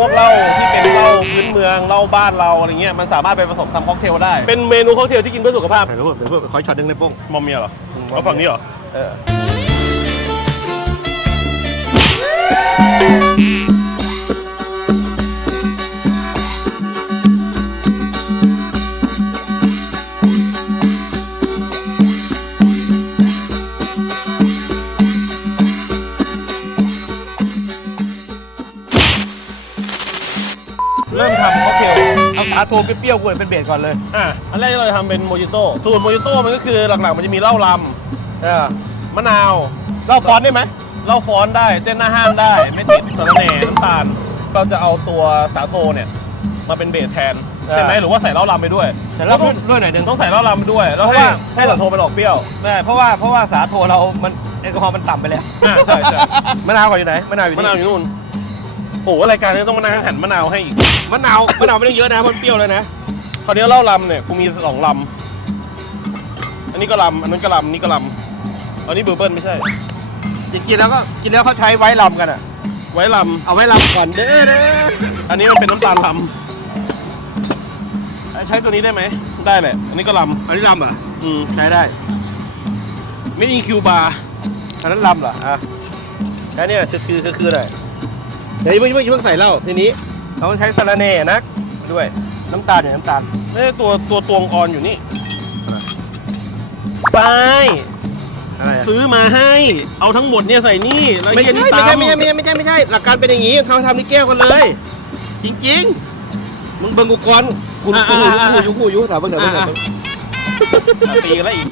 พวกเหล้าที่เป็นเหล้าพื้นเมืองเหล้าบ้านเราอะไรเงี้ยมันสามารถไปผสมทำค็อกเทลได้ เป็นเมนูค็อกเทลที่กินเพื่อสุขภาพถ่ายรูปถ่ายรูปขอช็อตหนึ่งในโป้งมอมเมียเหรออืมเอาฝั่งนี้เหรอเออ อาสาโทเปรี้ยวๆกวนเป็นเบสก่อนเลย อะอันแรกที่เราจะทำเป็นโมจิโต้สูตรโมจิโต้มันก็คือหลักๆมันจะมีเหล้าลเออำมะนาวเราฟอนต์ได้ไหมเหล้าฟ้อนได้เต้นหน้าห้างได้ ไม่ติดสาระแหน่น้ำตาลเราจะเอาตัวสาโทเนี่ยมาเป็นเบสแทนใช่ไหมหรือว่าใส่เหล้าลำไปด้วยแต่เราต้องด้วยหน่อยหนึ่งต้องใส่เหล้าลำไปด้วยแล้วเพราะให้ว่า ให้สาโทมันออกเปรี้ยวใช่เพราะว่าเพราะว่าสาโทเรา มันแอลกอฮอล์มันต่ำไปแล้ว อ่าใช่ใช่ มะนาวก่อนอยู่ไหนมะนาวอยู่มะนี่นาวอยู่นู่น โอ้โหรายการนี้ต้องมานั่งหันมะนาวให้อีกมะนาวมะนาวไม่ต้องเยอะนะเพราะมันเปรี้ยวเลยนะคราวนี้เหล้าลำเนี่ยกูมีสองลำอันนี้ก็ลำอันนั้นก็ลำอันนี้ก็ลำอันนี้เบอร์เบิลไม่ใช่ จริงๆแล้วก็กินแล้วเขาใช้ไว้ลำกันอะไว้ลเอาไว้ลำก่อนเด้อเด้อำอันนี้มันเป็นน้ำตาลลำใช้ตัวนี้ได้ไหมได้แหละอันนี้ก็ลอันนี้ลำเหรอำอืมใช้ได้ไม่มีคิวบาร์อันนั้นลำเหรออะแค่นี้คือคือคือคือหน่อย เดี๋ยวอย่าเพิ่งอย่าเพิ่งใส่เหล้าทีนี้เขาต้องใช้สาระเน่นะด้วยน้ำตาลอย่างน้ำตาลนี่ตัวตัวตวงออนอยู่นี่ไปอะไรอะซื้อมาให้ เอาทั้งหมดเนี่ยใส่นี่แล้วไม่เย็ใช่นไม่ตาใช่มไม่ใช่ไม่ใช่ไม่ใช่ไม่ใช่หลักการเป็นอย่างนี้เขาทำนี่แก้วกันเลย จริง ๆ มึงเบิ่งกูก่อนกูรู้กูรู้กูรู้กูรู้ถามเบิ่งเดี๋ยวเบิ่งเดี๋ยวเบิ่งอะตีกันแล้วอีก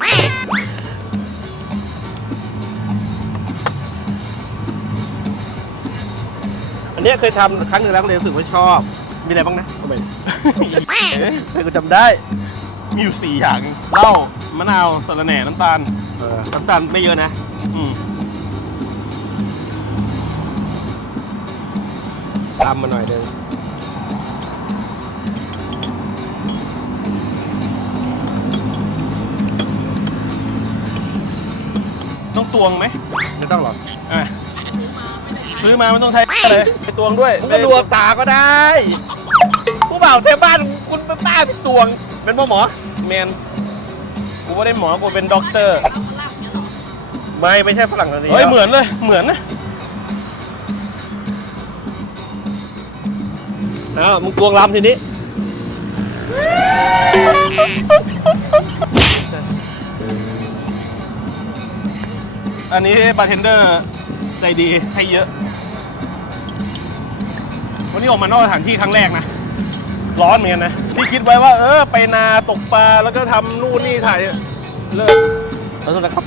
เนี้ยเคยทำครั้งหนึ่งแล้วก็เลยรู้สึกว่าชอบ มีอะไรบ้างนะทำไมเฮ้ยกูจำได้ มีอยู่สี่อย่างเหล้ามะนาวสาระแหน่น้ำตาลเออน้ำตาลไม่เยอะนะ อืมตามมาหน่อยนึงต้องตวงไหมไม่ต้องหรอกอะ ซื้อมาไม่ต้องใช้เลยไปตวงด้วยมึงก็ดวงตาก็ได้ ผู้บ่าวเทบ้านคุณเป็นป้าเป็นตวง เป็นพ่อหมอแมนกูไม่ได้หมอกูเป็นด็อกเตอร์ ไม่ไม่ใช่ฝรั่งเลยเฮ้ยเหมือนเลยเหมือนนะอ้าวมึงตวงลำทีนี้อันนี้บาร์เทนเดอร์ใจดีให้เยอะ วันนี้ออกมานอกสถานที่ครั้งแรกนะ ร้อนเหมือนกันนะ ที่คิดไว้ว่าเออไปนาตกปลาแล้วก็ทำนู่นนี่ถ่ายเลิกขอโทษนะครับ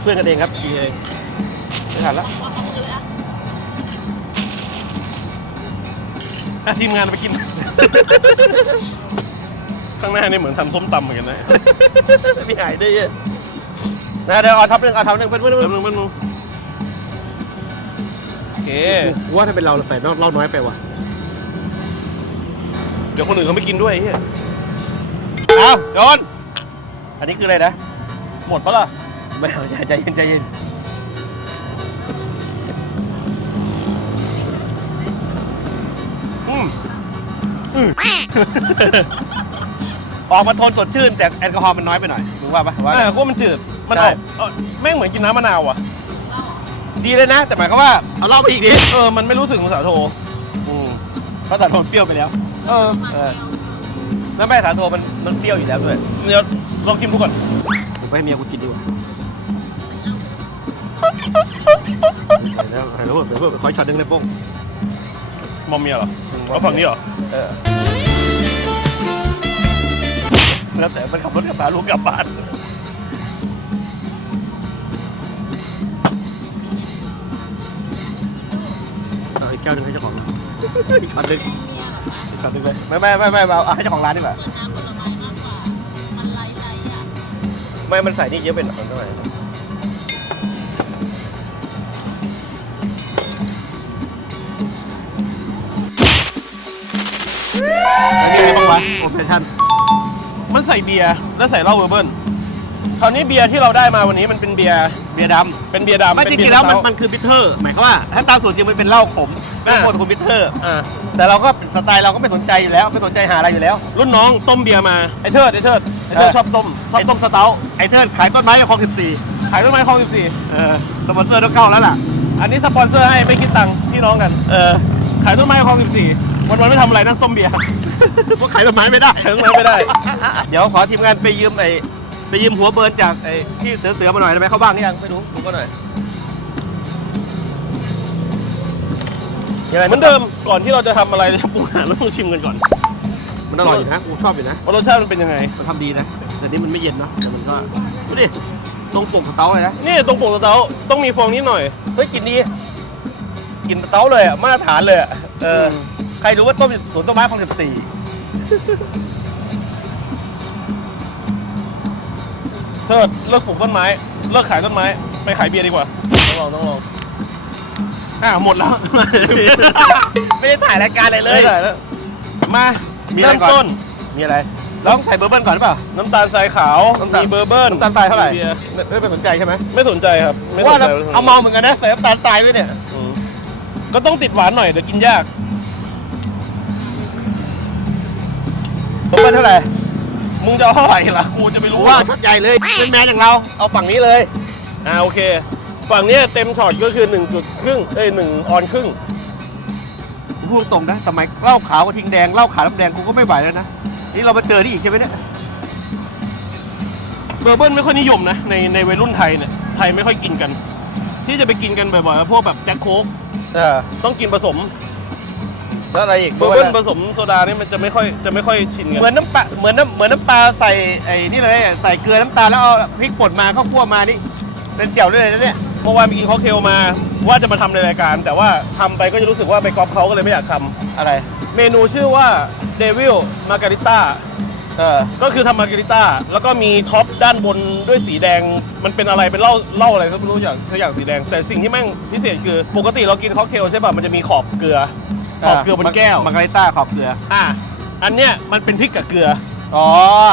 เพื่อนกันเองครับดีเองไม่ทันละอะทีมงานไปกิน ข้างหน้านี่เหมือนทำส้มตำเหมือนกันนะ ไม่หายได้เยอะนะเดี๋ยวเอาทับหนึ่งเอาทับหนึ่งเพื่อนเพื่อนแป๊เพื่บอนนึงแป๊บนึงโอ เค กูว่าถ้าเป็นเราเราใส่เหล้าน้อยไปว่ะเดี๋ยวคนอื่นเขาไม่กินด้วยไอ้เฮียอ้าวโดน อันนี้คืออะไรนะ หมดปะล่ะ ไม่เอาใจเย็นใจเย็นอืม ออกมาโทนสดชื่น แต่แอลกอฮอล์มันน้อยไปหน่อยรู้ว่าปะว่าอ่าก็มันจืด มันใช่ออกเอ้าแม่งเหมือนกินน้ำมะนาวอะ ดีเลยนะ แต่หมายความว่าเอาเหล้าไปอีกดิเออมันไม่รู้สึกของสาโทอืมเพราะแต่โทนเปรี้ยวไปแล้ว เออเออแล้วแม่สาโทมันมันเปรี้ยวอยู่แล้วด้วยเดี๋ยวลองชิมดูก่อนผมไปให้เมียกูกินดีกว่าแล้วแล้วเดี๋ยวขอช็อตหนึ่งในโป้งมอมเมียเหรอเอาฝั่งนี้เหรอเออแล้วแต่มันขับรถกลับมาลูกกลับบ้าน กแก้วหนึงให้เจ้าของร้านอีกช็อตหนึ่งอีกช็อตหนึ่งเลยไม่ไม่ไม่ไม่เอาเอาให้เจ้าของร้านดีกว่าไม่มันใส่นี่เยอะเป็นมันเท่าไหร่อันนี้อะไรบ้างวะโอเปอเรชั่นมันใส่เบียร์แล้วใส่เหล้าเวอร์เบิร์นคราวนี้เบียร์ที่เราได้มาวันนี้มันเป็นเบียร์ เบียร์ดำเป็นเบียร์ดำไม่จเป็นเบีริยงๆแล้วมันสเตามันคือบิทเทอร์หมายความว่า ถ้าตามสูตรจริงมันเป็นเหล้าขมเป็นอ่าคนของบิทเทอร์อ่าแต่เราก็สไตล์เราก็ไม่สนใจอยู่แล้วไม่สนใจหาอะไรอยู่แล้ว รุ่นน้องต้มเบียร์มาไอ้เทิดไอ้เทิดไอ้เทิดเออชอบต้มชอบต้มสเต๊าไอ้เทิร์นขายต้นไม้กับคลองสิบสี่ขายต้นไม้คลอง14เออสปอนเซอร์ต้องเข้าแล้วล่ะ อันนี้สปอนเซอร์ให้ไม่คิดตังค์พี่น้องกันเออขายต้นไม้คลอง14วันวันๆไม่ทำอะไรนั่งต้มเบียร์เพราะขายต้นไม้ไม่ได้ขายต้นไม้ไม่ได้ เดี๋ยวขอทีมงานไปยืมไอ้ ไปยืมหัวเบิร์นจากไอ้ที่เสือเสือๆมาหน่อยได้ไหมเข้าบ้างนี่ยังไปดูดูก็หน่อยยังไงเหมือนเดิมก่อนที่เราจะทำอะไรเราปรุงอาหารเราต้องชิมกันก่อน มันอร่อยอยู่นะกูชอบอยู่นะว่ารสชาติมันเป็นยังไง มันทำดีนะ แต่นี่มันไม่เย็นเนอะแต่มันก็ดูดิตรงปกสเตาเลยนะนี่ตรงปกสเต๊าต้องมีฟองนิดหน่อยเฮ้ยกลินดีกลินสเตาเลยอะมาตรฐานเลยอะเอออืมใครรู้ว่าต้มสวนต้นไม้ของสิบสี่ เทิดเลิกปลูกต้นไม้ เลิกขายต้นไม้ ไปขายเบียร์ดีกว่า ต้องลองต้องลองอ่าหมดแล้ว ไม่ได้ถ่ายรายการอะไรเลยไม่ได้แล้วมามีอะไรเริ่มก่อน ต้น มีอะไร ลองใส่เบอร์เบิร์นก่อนหรือเปล่า น้ำตาลทรายขาวน้ำตาล มีเบอร์เบิร์นน้ำตาลทรายเท่าไหร่มีบียไม่ไม่สนใจใช่ไหมไม่สนใจครับ ไม่สว่านใจเอาเมาเหมือนกันนะใส่น้ำตาลทรายด้วยเนี่ยอืมก็ต้องติดหวานหน่อยเดี๋ยวกินยาก เบอร์เบิร์นเท่าไหร่ มึงจะเอาเท่าไหร่ล่ะกูจะไปรู้ว่า ชัดใหญ่เลยเป็นแมนอย่างเรา เอาฝั่งนี้เลย อ่าโอเค ฝั่งเนี้ยเต็มช็อตก็คือ1จุดครึ่งเอ้ยหนึ่งออนครึ่ง พูดตรงนะสมัยเหล้าขาวกับทิงแดงเหล้าขาวน้ำแดงกูก็ไม่ไหวแล้วนะนี่เรามาเจอที่อีกใช่ไหมเนี่ยเบอร์เบิร์นไม่ค่อยนิยมนะ ในในวัยรุ่นไทยเนี่ยไทยไม่ค่อยกินกัน ที่จะไปกินกันบ่อยๆพวกแบบแจ็คโค้กเออต้องกินผสม แล้วอะไรอีกเบอร์เบิร์นผสมโซดาเนี่ยมันจะไม่ค่อยจะไม่ค่อยชินกันเหมือนน้ำปลาเหมือนน้ำเหมือนน้ำปลาใส่ไอ้นี่เลยใส่เกลือน้ำตาลแล้วเอาพริกป่นมาข้าวคั่วมานี่เป็นแจ่วด้วยเลยนะเนี่ยเมื่อวานไปกินค็อกเทลมาว่าจะมาทำในรายการ แต่ว่าทำไปก็จะรู้สึกว่าไปก๊อปเขาก็เลยไม่อยากทำอะไร เมนูชื่อว่าเดวิลมาการิต้าเออก็คือทำมาการิต้าแล้วก็มีท็อปด้านบนด้วยสีแดงมันเป็นอะไรเป็นเหล้าเหล้าอะไรก็ไม่รู้อย่างสักอย่างสีแดง แต่สิ่งที่แม่งพิเศษคือปกติเรากินค็อกเทลใช่ป่ะมันจะมีขอบเกลือ ขอบเกลือบนแก้วมาการิต้าขอบเกลือ อะอันเนี้ยมันเป็นพริกกับเกลือ อ๋อ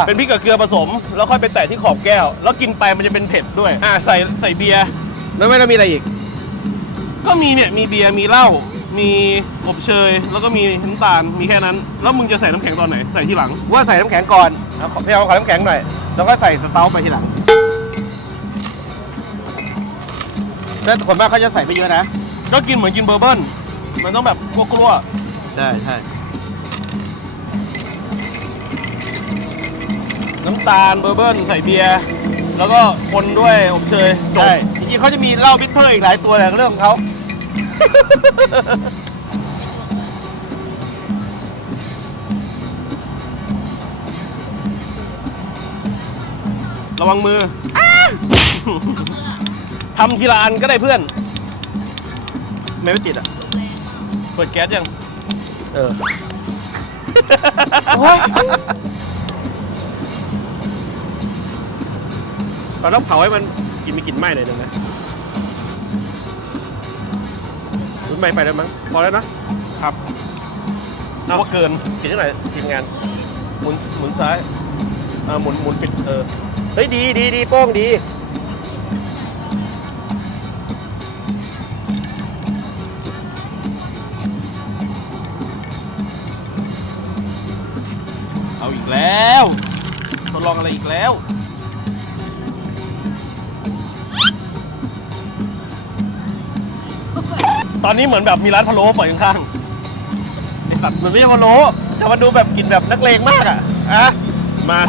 เป็นพริกกับเกลือผสม แล้วค่อยไปแตะที่ขอบแก้ว แล้วกินไปมันจะเป็นเผ็ดด้วย อะใส่ใส่เบียร์แล้วไม่ต้องมีอะไรอีก ก็มีเนี่ยมีเบียร์มีเหล้ามีอบเชย แล้วก็มีน้ำตาลมีแค่นั้น แล้วมึงจะใส่น้ำแข็งตอนไหนใส่ที่หลัง ว่าใส่น้ำแข็งก่อนเอาขอพี่เอาขอน้ำแข็งหน่อย แล้วก็ใส่สเต๊าไปทีหลังแล้วคนมากเขาจะใส่ไม่เยอะนะ ก็กินเหมือนกินเบอร์เบิ้ล มันต้องแบบกลัวใช่ใช่ๆน้ำตาลเบอร์เบิ้ลใส่เบียร์แล้วก็คนด้วยอบเชยจบใช่จริงๆเขาจะมีเหล้าบิทเทอร์อีกหลายตัวเลยเรื่องของเขา ระวังมืออทำทีละอันก็ได้เพื่อน ไม่ไม่ติดอะ เปิดแก๊สยัง เออเราต้องเผาให้มันกินมีกลิ่นไหม้หน่อยหนึงนะรุนไหม้ไปแล้วมั้ง พอแล้วนะครับเอาว่าเกินปิดที่ไหนทีมงาน หมุนหมุนซ้าย อ่าหมุนหมุนปิด เออ เฮ้ยดีดีดีโป้งดี องอะไรอีกแล้ว ตอนนี้เหมือนแบบมีร้านพะโล้เปิดข้างๆไอ้สัตว์มันไม่ใช่พะโล้แต่มันดูแบบกลินแบบนักเลงมากอะอะมา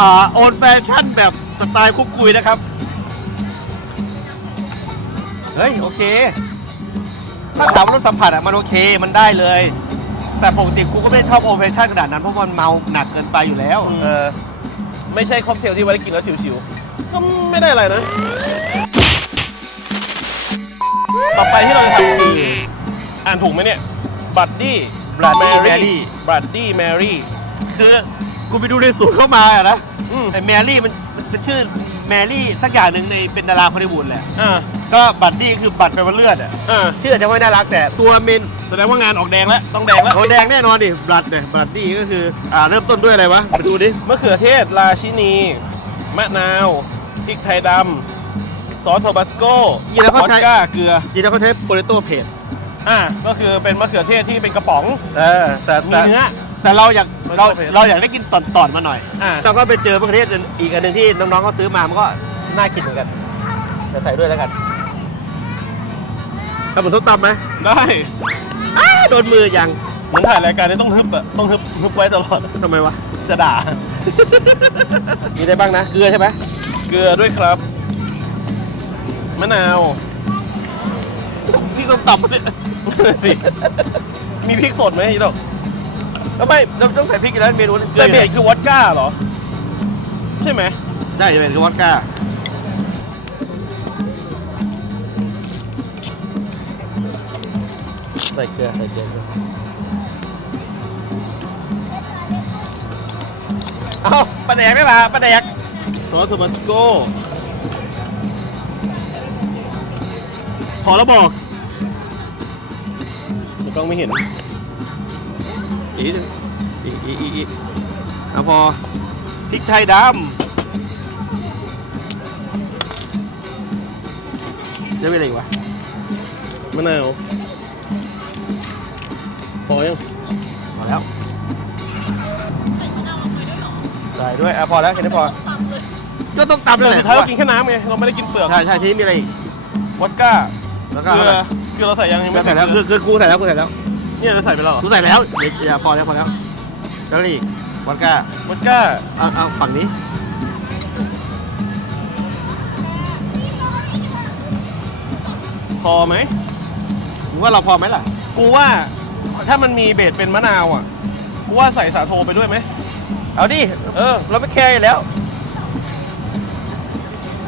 อ่าโอนแฟชั่นแบบสไตล์คุกคุยนะครับ เฮ้ย โอเค ถ้าถามว่ารสสัมผัสอะ มันโอเคมันได้เลย แต่ปกติกูก็ไม่ได้ชอบโอเฟชั่นขนาดนั้นเพราะมันเมาหนักเกินไปอยู่แล้วเออไม่ใช่ค็อกเทลที่ไว้ได้กินแล้วชิวๆก็ไม่ได้อะไรนะ ต่อไปที่เราจะทำคืออ่านถูกไหมเนี่ยบัดดี้ Bloody แม Mary รี่บัดดี้แมรี่คือกูไปดูในสูตรเข้ามาอะนะอืมไอ้แมรี่มันมันเป็นชื่อแมรี่สักอย่างหนึ่งในเป็นดาราฮอลลีวูดแหละอ่า ก็บัตรนี่คือบัตรแปลว่าเลือดอะอ่าชื่ออาจจะไม่น่ารักแต่ตัวเมนแสดงว่างานออกแดงแล้วต้องแดงแล้วโอแดงแน่นอนดิบลัดเนี่ยบลัดนี่ก็คืออ่าเริ่มต้นด้วยอะไรวะไปดูดิมะเขือเทศราชินี มะนาวพริกไทยดำซอสโทบัสโก้จริงแล้วเขาใช้วอดก้าเกลือจริงๆเขาใช้โปเตโต้เพจอะก็คือเป็นมะเขือเทศที่เป็นกระป๋องเออแต่มีแต่เนื้อ แต่เราอยากเรา Potato Paste เราอยากได้กินตอนตอนๆมาหน่อยอะเราก็ไปเจอมะเขือเทศอีกอันหนึ่งที่น้องๆก็ซื้อมามันก็น่ากินเหมือนกันจะใส่ด้วยแล้วกัน ทำเหมือนส้มตำไหมได้อ้าโดนมือยังเหมือนถ่ายรายการนี้ต้องฮึบอะต้องฮึบฮึบไว้ตลอดทำไมวะ จะด่า มีอะไรบ้างนะ เกลือใช่ไหมเกลือด้วยครับ มะนาว นี่ส้มตำเนี่ยสิ มีพริกสดไหมอีดอกทำไมเราต้องใส่พริกอีกแล้วเมนูนี้เกลืแต่อเบสคือวอดก้าเหรอ ใช่ไหมใช่เบสคือวอดก้า ใส่เกลือใส่เกลือเอาปลาแดกไม่มาปลาแดกซอสโทมัสโก้พอแล้วบอกเดี๋ยวกล้องไม่เห็นอีกอีกอีกอีกอีกเอาพอพริกไทยดำจะเป็นอะไรอีกวะมะนาว พอยังพอแล้วใส่ด้วยอะพอแล้วแค่นี้พอก็ต้องตำเลยแต่สุดท้ายเรากินแค่น้ำไงเราไม่ได้กินเปลือกใช่ใช่ที่นี่มีอะไรอีกวอดก้าแล้วเกก็ลือเกลือเราใส่ยังยังก็ไม่ใส่แล้วคือคือกูใส่แล้วกูใส่แล้วเนี่ยเราใส่ไปแล้วเหรอกูใส่แล้วเดี๋ยวเดี๋ยวพอแล้วพอแล้วแล้วอะไรอีกวอดก้าวอดก้าเอาเอาฝั่งนี้พอไหมมึงว่าเราพอไหมล่ะ กูว่า ถ้ามันมีเบสเป็นมะนาวอะกูว่าใส่สาโทไปด้วยไหมเอาดิ เออ เราไม่แคร์อยู่แล้ว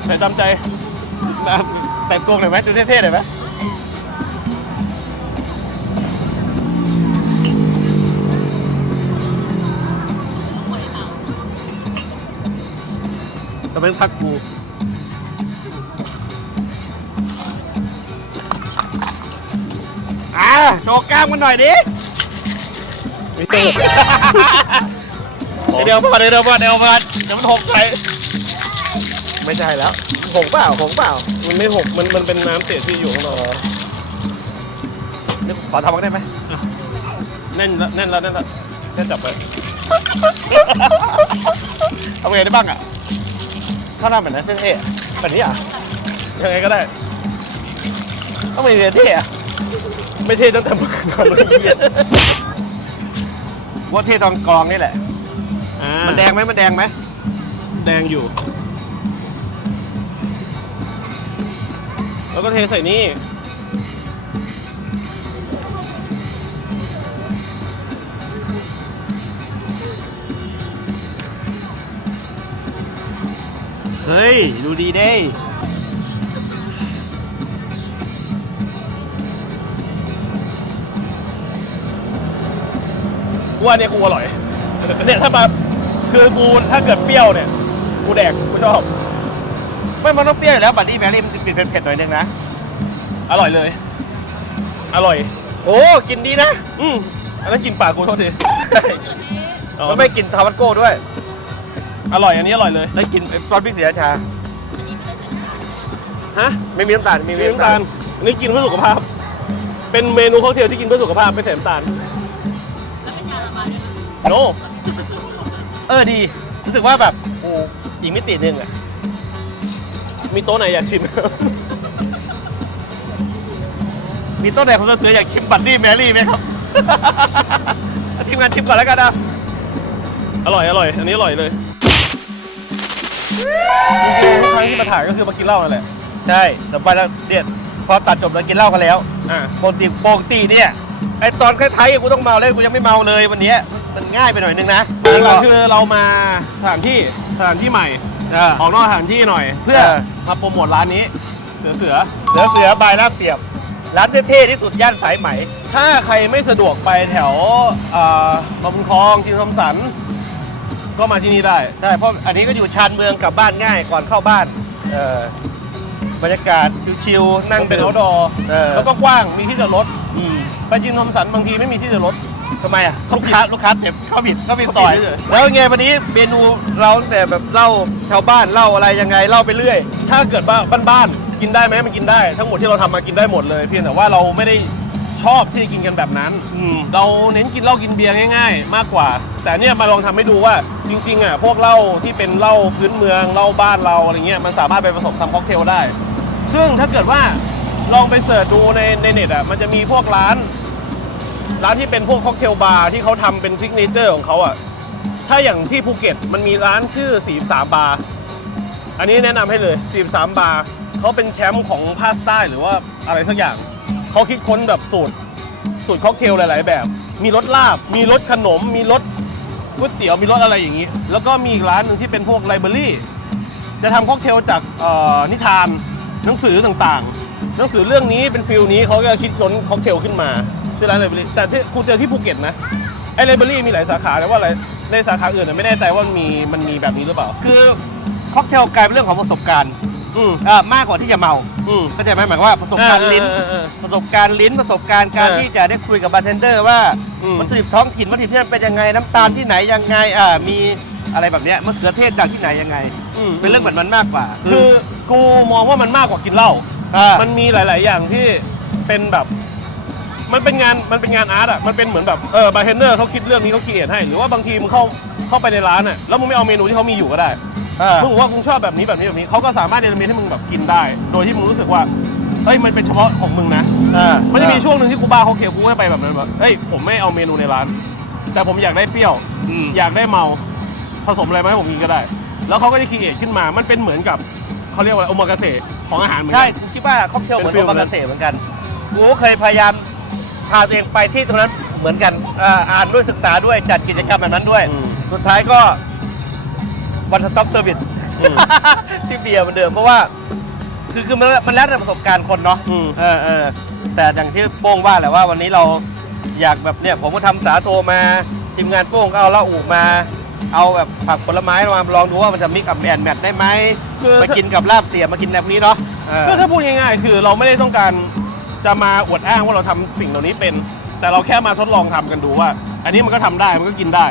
ใส่ตามใจแบบแต่งโกงหน่อยไหมดูเท่ๆหน่อยไหมจะเป็นพักกู โชว์กล้ามกันหน่อยดิไม่ต้องเดี๋ยวพอเดี๋ยวพอเดี๋ยวพอเดี๋ยวมันหกใส่ไม่ใช่แล้วหงเปล่าหงเปล่า มันไม่หกมันมันเป็นน้ำเศษที่อยู่ข้างนอกนี่ขอทำกันได้ไหมแน่นแล้วแน่นแล้วแน่นแล้วแค่จับไปทำไงได้บ้างอะถ้าทำแบบนั้นเท่ๆแบบนี้อะยังไงก็ได้ต้องมีเท่ๆอะ ไม่ใช่ตั้งแต่เมื่อก่อนเลยเหี้ยว่าเท่ตอนกรองนี่แหละ อ่ามันแดงไหมมันแดงไหมแดงอยู่ แล้วก็เทใส่นี่ เฮ้ย ดูดีเด้ ว่าเนี่ยกูอร่อย เนี่ยถ้ามาคือกูถ้าเกิดเปรี้ยวเนี่ย กูแดกกูชอบ ไม่มันต้องเปรี้ยวอยู่แล้วบัดดี้แบรี่มันจะเผ็ดเผ็ดๆหน่อยนึงนะ อร่อยเลย อร่อย โอ้กินดีนะ อืมอันนั้นกินปากกูโทษทีอ๋อมันไม่กินทาวันโก้ด้วยอร่อยอันนี้อร่อยเลย แล้วกินซอสพริกสีราชาฮะ ไม่มีน้ำตาล มีมีน้ำตาลอันนี้กินเพื่อสุขภาพ เป็นเมนูค็อกเทลที่กินเพื่อสุขภาพไม่ใส่น้ำตาล โนเออดีรู้สึกว่าแบบโอ้อีกมิติหนึ่งอะ มีโต๊ะไหนอยากชิม มีต้นไหนของเสืออยากชิมบัดดี้แมรี่ไหมครับ ทีมงานชิมก่อนแล้วกันนะ อร่อยอร่อย อันนี้อร่อยเลยจริงๆทุกครั้งที่มาถ่ายก็คือมากินเหล้านั่นแหละ ใช่ต่อไปแล้วเนี่ยพอตัดจบแล้วกินเหล้ากันแล้ว อ่า ปกติปกติเนี่ยไอตอนท้ายๆกูต้องเมาเล่นกูยังไม่เมาเลยวันเนี้ย มันง่ายไปหน่อยนึงนะหลักๆคือเรามาสถานที่สถานที่ใหม่เออ ออกนอกสถานที่หน่อย เพื่อเออ มาโปรโมทร้านนี้ เสือเสือ เสือเสือบายลาบเปรียบร้านเท่ๆที่สุดย่านสายไหม ถ้าใครไม่สะดวกไปแถวเอ่อบางบุญคลองจินทอมสัน ก็มาที่นี่ได้ ใช่เพราะอันนี้ก็อยู่ชานเมืองกลับบ้านง่ายก่อนเข้าบ้านเออบรรยากาศชิวๆนั่งเป็นดื่เอามดอเออ แล้วก็กว้างมีที่จอดรถอืมไปจินทอมสันบางทีไม่มีที่จอดรถ ทำไมอะลูกค้าลูกค้าเจ็บเข้าผิดเข้าผิดเข้าผิดต่อยเฉยแล้วไงวันนี้เมนูเราตั้งแต่แบบเล่าชาวบ้านเล่าอะไรยังไงเล่าไปเรื่อย ถ้าเกิดว่าบ้านๆกินได้ไหมมันกินได้ ทั้งหมดที่เราทำมากินได้หมดเลย เพียงแต่ว่าเราไม่ได้ชอบที่จะกินกันแบบนั้นอืมเราเน้นกินเหล้ากินเบียร์ง่าย ๆ มากกว่า แต่เนี่ยมาลองทำให้ดูว่าจริง ๆอะพวกเหล้าที่เป็นเหล้าพื้นเมืองเหล้าบ้านเราอะไรเงี้ยมันสามารถไปผสมทำค็อกเทลได้ ซึ่งถ้าเกิดว่าลองไปเสิร์ชดูในในเน็ตอะมันจะมีพวกร้าน ร้านที่เป็นพวกค็อกเทลบาร์ที่เขาทำเป็นซิกเนเจอร์ของเขาอะ ถ้าอย่างที่ภูเก็ตมันมีร้านชื่อ 43 บาร์ อันนี้แนะนำให้เลย 43 บาร์เขาเป็นแชมป์ของภาคใต้หรือว่าอะไรสักอย่าง เขาคิดค้นแบบสูตร สูตรค็อกเทลหลาย ๆ แบบ มีรสลาบ มีรสขนม มีรสก๋วยเตี๋ยว มีรสอะไรอย่างนี้ แล้วก็มีอีกร้านหนึ่งที่เป็นพวกไลบรารีจะทำค็อกเทลจากเอ่อนิทานหนังสือต่างๆ หนังสือเรื่องนี้เป็นฟิลนี้เขาก็คิดค้นค็อกเทลขึ้นมา ชื่อร้านไลบรารีแต่ที่กูเจอที่ภูเก็ตนะไอ้ไลบรารีมีหลายสาขาแต่ว่าอะไรในสาขาอื่นนะไม่แน่ใจว่ามันมีมันมีแบบนี้หรือเปล่า คือค็อกเทลกลายเป็นเรื่องของประสบการณ์อืมอ่ามากกว่าที่จะเมาอืม เข้าใจไหมหมายความว่าประสบการณ์ลิ้นเออเออเออประสบการณ์ลิ้นประสบการณ์การเออที่จะได้คุยกับบาร์เทนเดอร์ว่าอืม วัตถุดิบท้องถิ่นวัตถุดิบที่นั่นเป็นยังไงน้ำตาลที่ไหนยังไงอ่ามีอะไรแบบเนี้ยมะเขือเทศจากที่ไหนยังไง อืมเป็นเรื่องแบบนั้นมากกว่าคือกูมองว่ามันมากกว่ากินเหล้าอ่ามันมีหลาย ๆ อย่างที่เป็นแบบ มันเป็นงานมันเป็นงานอาร์ตอะมันเป็นเหมือนแบบเออบาร์เทนเนอร์เขาคิดเรื่องนี้เขาคิดให้ หรือว่าบางทีมึงเข้าเข้าไปในร้านอะแล้วมึงไม่เอาเมนูที่เขามีอยู่ก็ได้อ่ามึงบอกว่ากูชอบแบบนี้แบบนี้แบบนี้เขาก็สามารถเนรมิตให้มึงแบบกินได้ โดยที่มึงรู้สึกว่าเฮ้ยมันเป็นเฉพาะของมึงนะ อ่ามันจะมีช่วงหนึ่งที่กูบ้าเขาเคียวกูก็จะไปแบบนั้นแบบเฮ้ยผมไม่เอาเมนูในร้าน แต่ผมอยากได้เปรี้ยว อืม อยากได้เมาผสมอะไรมาให้ผมกินก็ได้ แล้วเขาก็ได้คีเอทขึ้นมา มันเป็นเหมือนกับเขาเรียกว่าอะไรโอมากาเสะของอาหารเหมือนกัใช่นกูคิดว่าค็อกเทลเหมือนเป็นโอฟิลมากาเสะเหมือนกันกูก็เคยพยายาม พาตัวเองไปที่ตรงนั้นเหมือนกันอ่าอ่านด้วยศึกษาด้วยจัดกิจกรรมแบบนั้นด้วย อืมสุดท้ายก็วันสต็อปเซอร์วิสอืมที่เบียร์เหมือนเดิมเพราะว่า คือคือมันมันแล้วแต่ประสบการณ์คนเนาะอืม เออเออแต่อย่างที่โป้งว่าแหละว่าวันนี้เราอยากแบบเนี่ยผมก็ทำสาโทมาทีมงานโป้งก็เอาเหล้าอู่มา เอาแบบผักผลไม้มาลองดูว่ามันจะมิกกับแอนแมทได้ไหมคือ มากินกับลาบเสียมากินแบบนี้เนาะเออ ก็ถ้าพูดง่ายๆคือเราไม่ได้ต้องการ จะมาอวดอ้างว่าเราทำสิ่งเหล่านี้เป็น แต่เราแค่มาทดลองทำกันดูว่า อันนี้มันก็ทำได้มันก็กินได้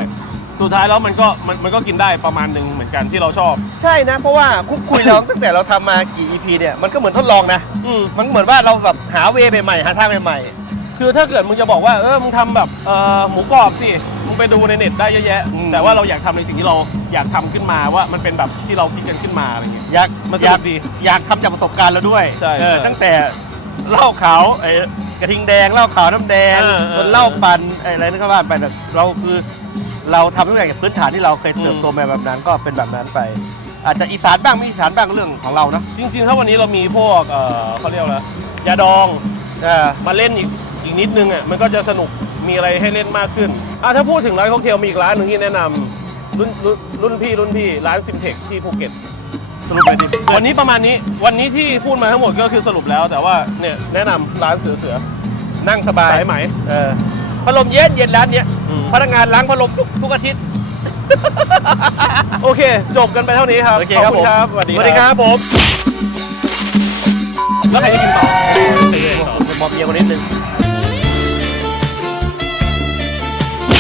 สุดท้ายแล้วมันก็มันมันก็กินได้ประมาณหนึ่งเหมือนกันที่เราชอบ ใช่นะ เพราะว่าคุกคุยเรา ตั้งแต่เราทำมากี่ EP เนี่ยมันก็เหมือนทดลองนะ อืม มันเหมือนว่าเราแบบหาเวย์ใหม่ๆหาทางใหม่คือถ้าเกิดมึงจะบอกว่าเออมึงทำแบบเอ่อหมูกรอบสิมึงไปดูในเน็ตได้เยอะแยะ อืม แต่ว่าเราอยากทำในสิ่งที่เราอยากทำขึ้นมาว่ามันเป็นแบบที่เราคิดกันขึ้นมาอะไรเงี้ยๆอยากมันสอยานุกกดีอยากทำจากประสบการณ์เราด้วยใช่เออใช่ ตั้งแต่ เหล้าขาวไอ้กระทิงแดงเหล้าขาวน้ำแดงเออเออจนเหล้าปั่นไอ้อะไรนั่นก็ว่าไปแต่เราคือเราทำทุกอย่างจากพื้นฐานที่เราเคยเติบโตมาแบบนั้นก็เป็นแบบนั้นไป อาจจะอีสานบ้างไม่อีสานบ้างเรื่องของเราเนาะจริงๆ ถ้าวันนี้เรามีพวกเอ่อเขาเรียกว่าอะไรยาดองเออมาเล่นอีกอีกนิดนึงอะมันก็จะสนุกมีอะไรให้เล่นมากขึ้นอะถ้าพูดถึงร้านค็อกเทลมีอีกร้านหนึ่งที่แนะนำรุ่นรุ่นรุ่นพี่รุ่นพี่ร้านซิมเทคที่ภูเก็ต สรุปไปดิวันนี้ประมาณนี้ วันนี้ที่พูดมาทั้งหมดก็คือสรุปแล้ว แต่ว่าเนี่ยแนะนำร้านเสือเสือนั่งสบายสายไหม เออพัดลมเย็นเย็นร้านเนี้ยอืม พนักงานล้างพัดลมทุกทุกอาทิตย์ โอเค จบกันไปเท่านี้ครับโอเคขคอรับบคุผมณครับสวัสดีสวัสดีครับผม แล้วใครจะกินต่อใครจะกินต่อผมบอกเมียคนนิดนึง